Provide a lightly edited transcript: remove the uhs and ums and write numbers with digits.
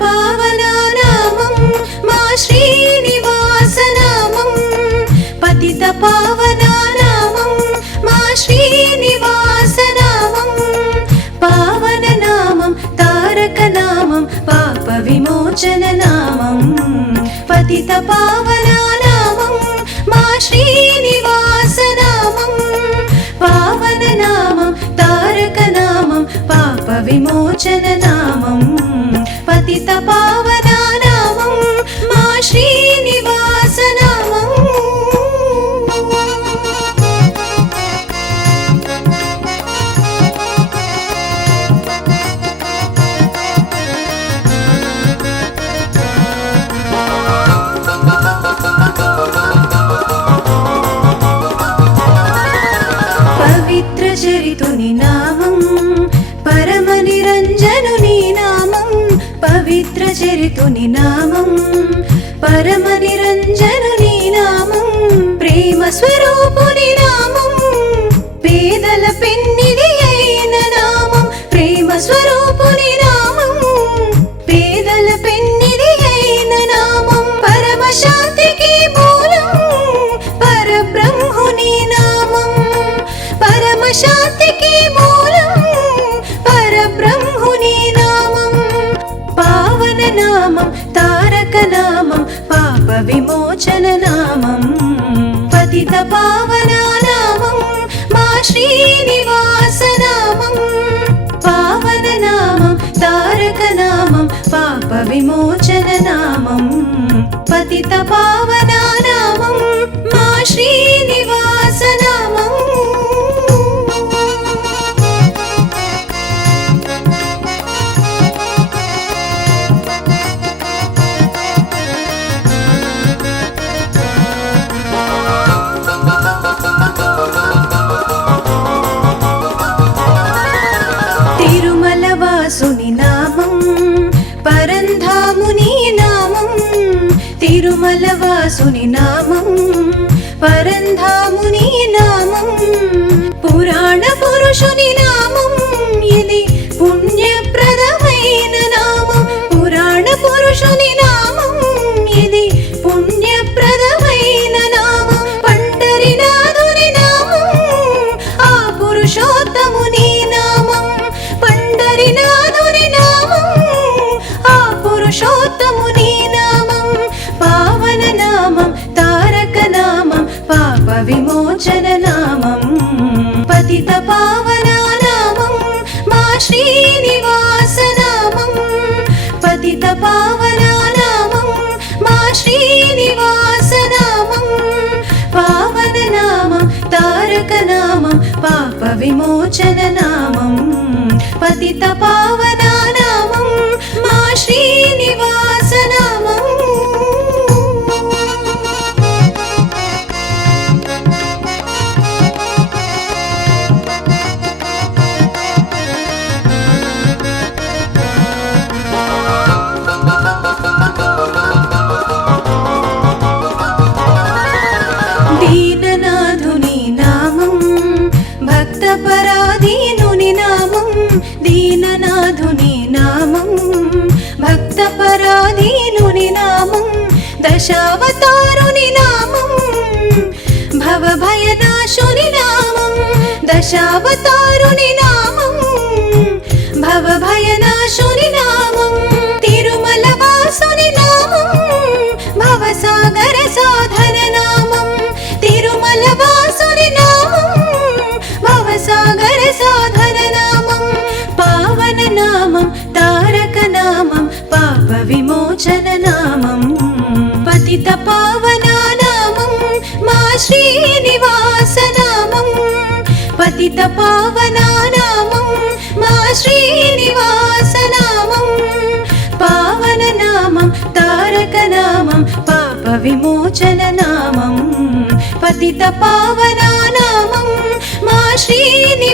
पावनानामं मा श्रीनिवासनामं पतितपावनानामं मा श्रीनिवासनामं पावननामं तारकनामं पापविमोचननामं पतितपावनानामं मा श्रीनिवासनामं पावननामं तारकनामं पापविमोचननामं पतितपावनानामं मा श्रीनिवासनामं पवित्रचरितुनि नामं परमनिरञ्जनुनि नामं पवित्रचरितुनि नामं परमनिरञ्जनुनि नामं प्रेमस्वरूपुनि नामं पेदल पेन्निधि అయిన నామం प्रेमस्वरूपुनि नामं पेदल पेन्निधि అయిన నామం परमशान्तिकी मूलं परब्रह्मणि नामं परमशान्तिकी मूलं परब्रह्मणि नामं पावननामं तारकनामं पापविमोचननामं पतितपावनानामं मा श्रीनिवासनामं पावननामं तारकनामं पापविमोचननामं पतितपावनानामं मा श्रीनिवासनामं తిరుమలవాసుని నామం పరంధాముని నామం తిరుమలవాసుని నామం పరంధాముని నామం పురాణ పురుషుని నామం ఇది పుణ్యప్రదమైన నామం పురాణ పురుషుని నామం ఇది పుణ్యప్రదమైన నామం పండరినాథుని నామం ఆ పురుషోత్తముని నామం పండరినాథుని నామం ఆ పురుషోత్తముని నామం పావననామం తారకనామం పాపవిమోచననామం పతితపావనానామం మా శ్రీనివాసనామం పతితపావనానామం మా శ్రీనివాసనామం పావననామం తారకనామం పాపవిమోచననామం పతితపావనానామం మా శ్రీనివాసనామం దీననాథుని నామం భక్తపరాధీనుని నామం దీననాథుని నామం భక్తపరాధీనుని నామం దశావతారుని నామం భవభయనాశుని నామం దశావతారుని నామం భవభయనాశుని నామం తిరుమలవాసుని నామం భవసాగర సాధన నామం తిరుమలవాసుని నామం భవసాగర సాధన నామం పావననామం తారకనామం పాపవిమోచననామం పతితపావనానామం మా శ్రీనివాసనామం పతితపావనానామం మా శ్రీనివాసనామం పావననామం తారకనామం పాపవిమోచననామం పతితపావనానామం మా శ్రీనివాసనామం